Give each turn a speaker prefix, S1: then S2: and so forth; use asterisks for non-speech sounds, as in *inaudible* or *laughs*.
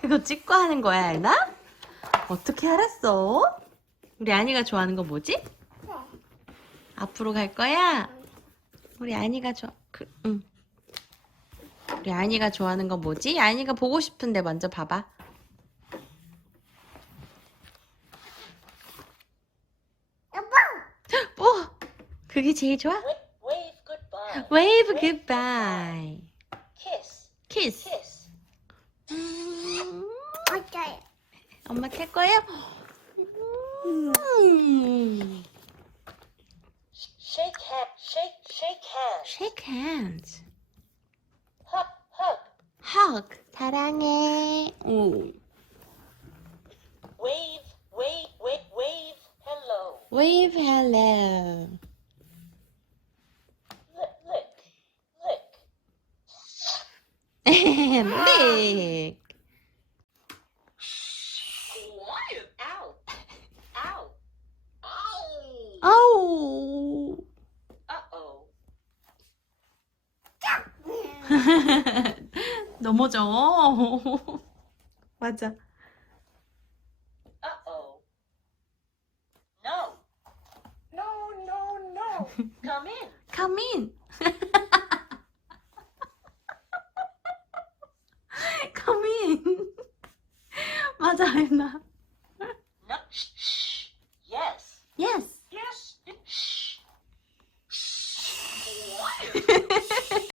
S1: 그거 찍고 하는 거야, 아이나? 어떻게 알았어? 우리 아니가 좋아하는 거 뭐지? 앞으로 갈 거야? 우리 아니가 좋아, 그, 응. 우리 아니가 좋아하는 거 뭐지? 아니가 보고 싶은데 먼저 봐봐. 오! 그게 제일 좋아?
S2: Wave goodbye.
S1: Wave goodbye.
S2: Kiss.
S1: Kiss.
S2: Kiss.
S1: 음,
S3: 어때요?
S1: 엄마 캘 거예요? 음.
S2: Shake hand. Shake. Shake hands.
S1: Shake hands.
S2: Hug. Hug.
S1: Hug. 사랑해. 오.
S2: Wave. Wave. Wave. Wave. Hello.
S1: Wave hello.
S2: Lick. Ow. Ow. Ow.
S1: 아우.
S2: Uh-oh.
S1: 넘어져. 맞아.
S2: Uh-oh. No. No, no, no. Come in.
S1: Come in. পাওয়া যায় shh. yes. Yes. Yes. *laughs*